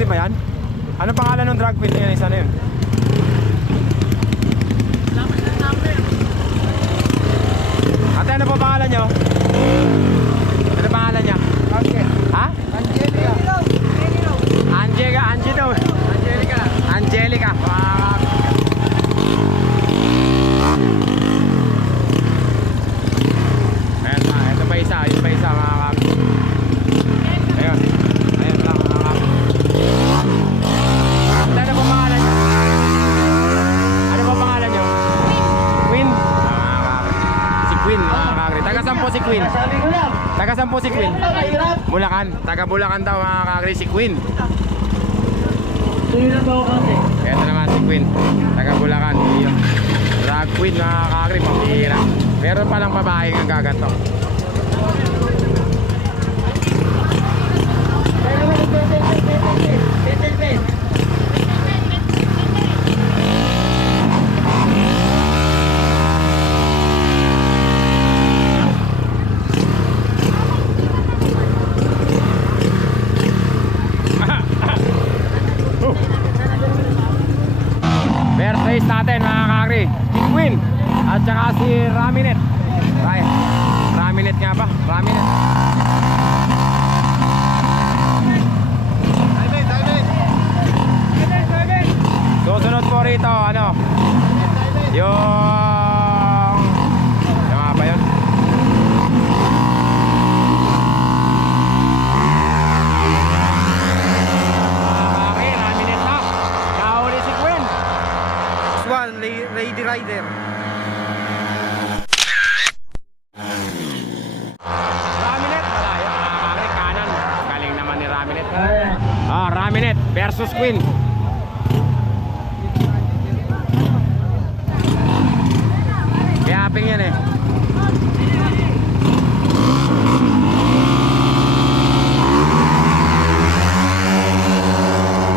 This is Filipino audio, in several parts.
di ba yan? Ano pangalan ng drag queen na yan? Isa na yun. Ate, ano pa pangalan nyo? Ano pangalan niya? Ha? Angelica. Angelica. Ayan pa, ito pa isa, mga kami. Ayun lang mga kami. Ano pa pangalan niya? Ano pa pangalan niyo? Queen? Si Queen, mga kami. Taga-sampo si Queen. Taga-sampo si Queen? Bulacan. Taga-Bulacan daw mga kagri si Queen. Ito naman si Queen. Taga-Bulacan. Drag queen mga kagri. Pambihira. Meron palang babae ang gaganto. Birthdays natin mga kakri, si Queen at saka si Raminet. Raminet nga ba? Raminet. Susunod po rito ano, yung nga ba yun? Raminet na. Nahuli si Queen. Lady Rider. Raminet, malayo. Kanan. Galing naman ni Raminet. Raminet versus Queen. Kaya aping yan eh.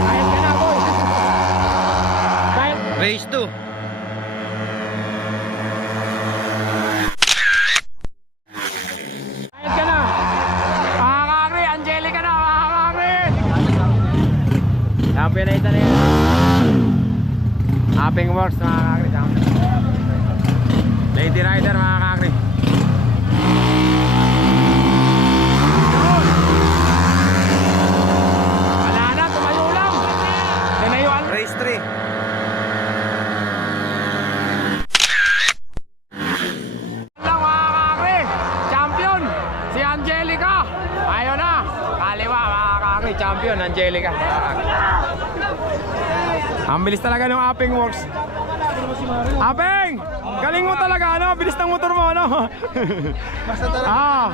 Kahit ka na, boy. Race 2. Champion na ito na yan. Hopping works mga kakri. Lady Rider mga kakri. Wala na, tumayo lang. Tinayuan. Race 3. Lang mga kakri. Champion si Angelica. Ayaw na. Kaliwa mga kakri. Champion Angelica. Ang bilis talaga ng Apping Works. Apping! Galing mo talaga ano, bilis ng motor mo ano. Basta talaga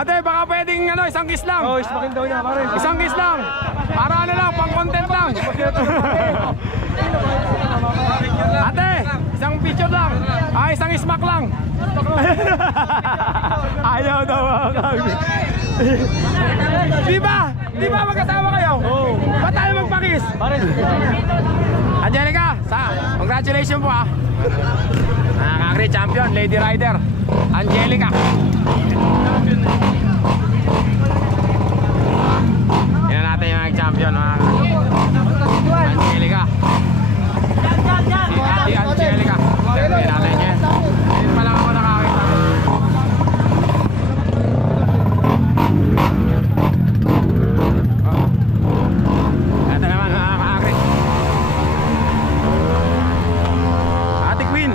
Ate, baka pwedeng ano, isang kiss lang. ismakin daw niya, pare. Isang kiss lang. Para ano lang, pang content lang. Ate, isang picture lang. Isang smack lang. Ayaw daw mga. Di ba magkasama kayo? Oo. Ba't tayo magpakis? Angelica, congratulations po kakri champion, Lady Rider Angelica. Yan natin yung champion Angelica. Si Ate Angelica. Yan natin yan. Hindi pa lang ako nakakita. Ito naman kakri. Ate Queen,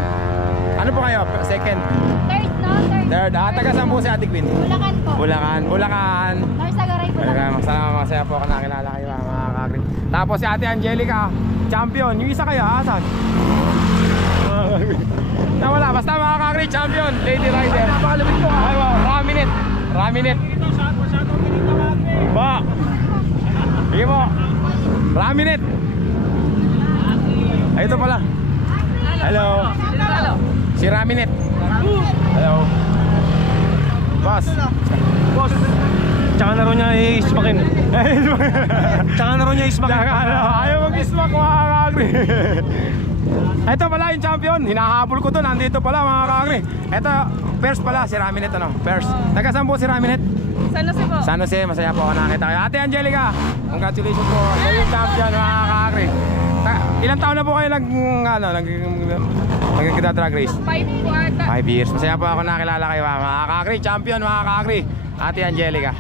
ano po kayo? Second? Third, no? Third. Taga saan po si Ate Queen? Bulacan po. Bulacan. Narsagaray po lang. Masaya po ako nakilala kayo mga kakri. Tapos si Ate Angelica, champion. Yung isa kaya, asan? Nawala, basta mga kakri, champion, Lady Rider. Napakalapit po. Ay, wow, Raminet. Ba? Sige po. Raminet. Ay, ito pala. Hello. Si Raminet. Hello. Boss. Tsaka na rin niya i-smakin. Tsaka na rin niya i-smakin. Ayaw mag-smack mga kakri. Ito pala yung champion. Hinahabol ko to. Nandito pala mga kakri. Ito, first pala si Raminet ano. First. Taga saan po si Raminet? San Jose po. San Jose, masaya po ako nakita kayo. Ate Angelica, congratulations po. Kayo yung champion mga kakri. Ilang taon na po kayo nagkita-drag race? 5 po ata. 5 years. Masaya po ako nakilala kayo mga kakri. Champion mga kakri. Ate Angelica.